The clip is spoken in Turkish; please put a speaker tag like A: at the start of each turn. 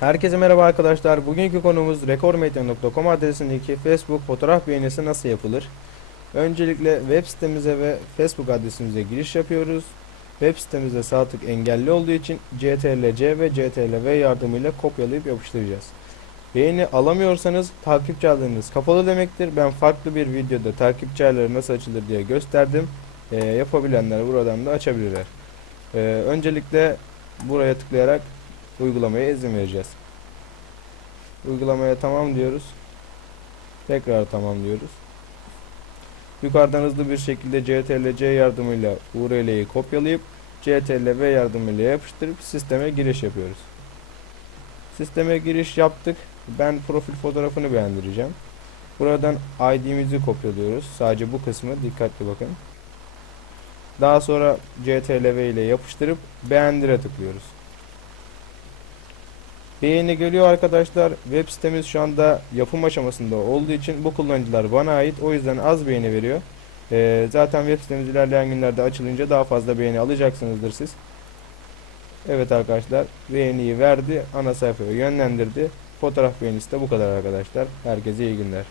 A: Herkese merhaba arkadaşlar. Bugünkü konumuz rekormedya.com adresindeki Facebook fotoğraf beğenisi nasıl yapılır? Öncelikle web sitemize ve Facebook adresimize giriş yapıyoruz. Web sitemizde sağ tık engelli olduğu için CTRL-C ve CTRL-V yardımıyla kopyalayıp yapıştıracağız. Beğeni alamıyorsanız takipçi adınız kapalı demektir. Ben farklı bir videoda takipçi ayarları nasıl açılır diye gösterdim. Ee, yapabilenler buradan da açabilirler. Ee, öncelikle buraya tıklayarak uygulamaya izin vereceğiz. Uygulamaya tamam diyoruz. Tekrar tamam diyoruz. Yukarıdan hızlı bir şekilde CTRL-C yardımıyla URL'yi kopyalayıp CTRL-V yardımıyla yapıştırıp sisteme giriş yapıyoruz. Sisteme giriş yaptık. Ben profil fotoğrafını beğendireceğim. Buradan ID'mizi kopyalıyoruz. Sadece bu kısmı dikkatli bakın. Daha sonra CTRL-V ile yapıştırıp beğendire tıklıyoruz. Beğeni geliyor arkadaşlar. Web sitemiz şu anda yapım aşamasında olduğu için bu kullanıcılar bana ait. O yüzden az beğeni veriyor. Ee, zaten web sitemiz ilerleyen günlerde açılınca daha fazla beğeni alacaksınızdır siz. Evet arkadaşlar beğeniyi verdi. Ana sayfaya yönlendirdi. Fotoğraf beğenisi de bu kadar arkadaşlar. Herkese iyi günler.